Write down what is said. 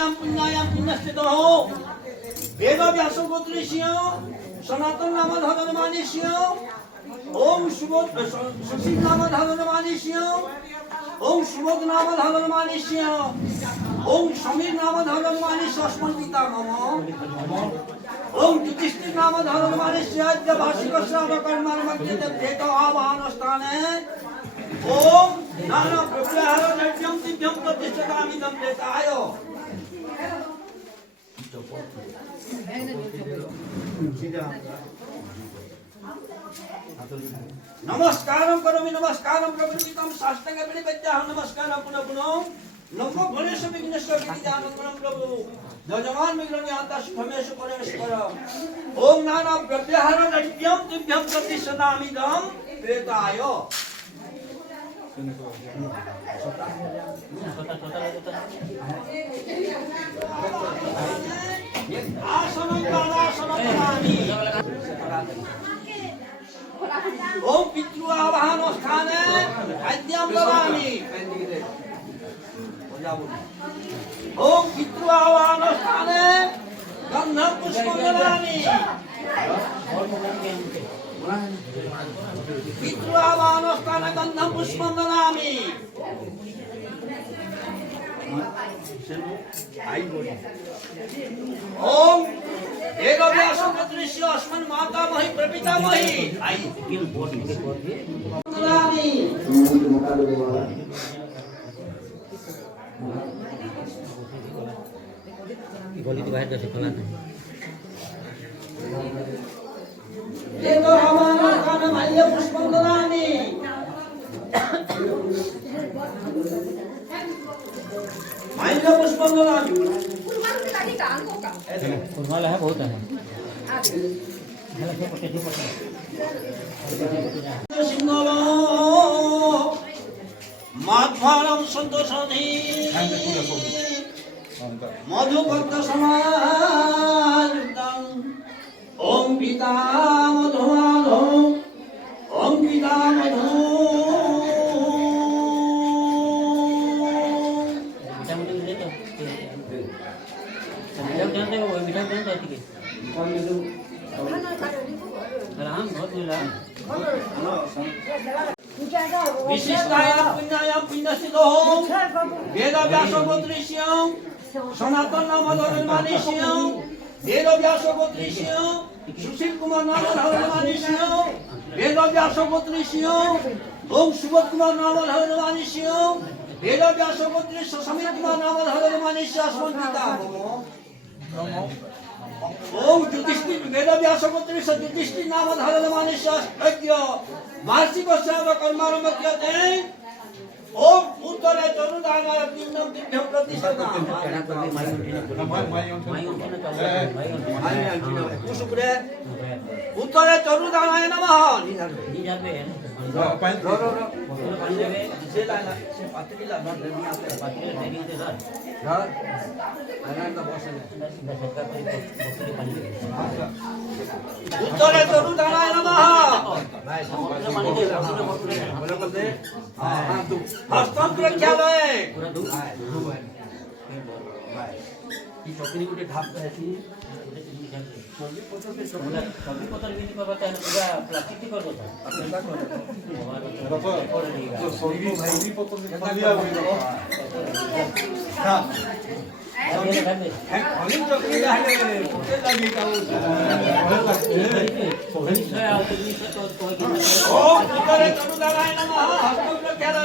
पुण्यायाम पुण्यायाम पुण्यस्थितो वेद व्यासगोत्रीष्य सनातन नाम धर्ममानिष्य ओम सुबोध सुशील नाम धर्ममानिष्य ओम सुबोध नाम धर्ममानिष्य ओम समीर नाम धर्ममानिष्य अस्मन् पिता मम ओम युधिष्ठिर नाम धर्ममानिष्य अद्य भाषिक श्राव कर्माण मध्ये भेद आवाहन स्थाने ओम नाना प्रत्याहार नट्यम दिव्यम प्रतिष्ठितामिदं देतायो नमस्कारं करोमि नमस्कारं प्रवृत्तितं साष्टांगे प्रणिपत्याहं नमस्कारं पुनः पुनः नमो गणेश विघ्नेश्वर विद्यानं गुणं प्रभु यजमान विघ्ननिहन्ता सुखमेश परेश्वर ओम नाना प्रत्याहार नट्यम दिव्यम प्रतिष्ठितामिदं देतायो आसनं प्राणासनं करामि ओम पितृ आवाहन स्थाने आद्यं ददामि ओम पितृ आवाहन स्थाने गन्धं पुष्पं ददामि पितृ आवाहन स्थाने गन्धं पुष्पं ददामि ओम एक व्यासगोत्रीष्य अस्मन् मातामही प्रपितामही आई गली तो बाहर से खोला था ये तो हमारा खाना माल्य पुष्पं ददामि माल्य पुष्पं ददामि फुलमाला है बहुत है सिंहलो माध्वारं सन्तोषधि मधुभक्त समायुक्तं ओम पिता मधुमाधो ओम पिता मधु जानते हो वो मीठा जानते हो ठीक है हम बहुत मिला विशिष्टायां पुण्यायां पुण्यस्थितो वेद व्यासगोत्रीष्य सनातन नाम धर्ममानिष्य वेद व्यासगोत्रीष्य सुशील कुमार नाम धर्ममानिष्य वेद व्यासगोत्रीष्य ओम सुबोध कुमार नाम धर्ममानिष्य वेद व्यासगोत्रीष्य समीर कुमार नाम धर्ममानिष्य अस्मन् पिता ओम युधिष्ठिर वेद व्यासगोत्रीष्य युधिष्ठिर नाम धर्ममानिष्य अद्य वार्षिक श्राव कर्माण मध्ये ओम उत्तरे चरुदानाय दिव्यं दिव्यं प्रतिष्ठिताम् कुसुकुरे उत्तरे चरुदानाय नमः उत्तरे चरुदानाय नमः हस्तं प्रक्षालय ये चौकी को ढाप रहती है सभी पत्थर भी नहीं करवाता है पूरा प्लास्टिक कर देता है सभी पत्थर से खाली आ गई हां अनिल चौकी रहले होते लगी का ओम उत्तरे चरुदानाय नमः हस्तं प्रक्षालय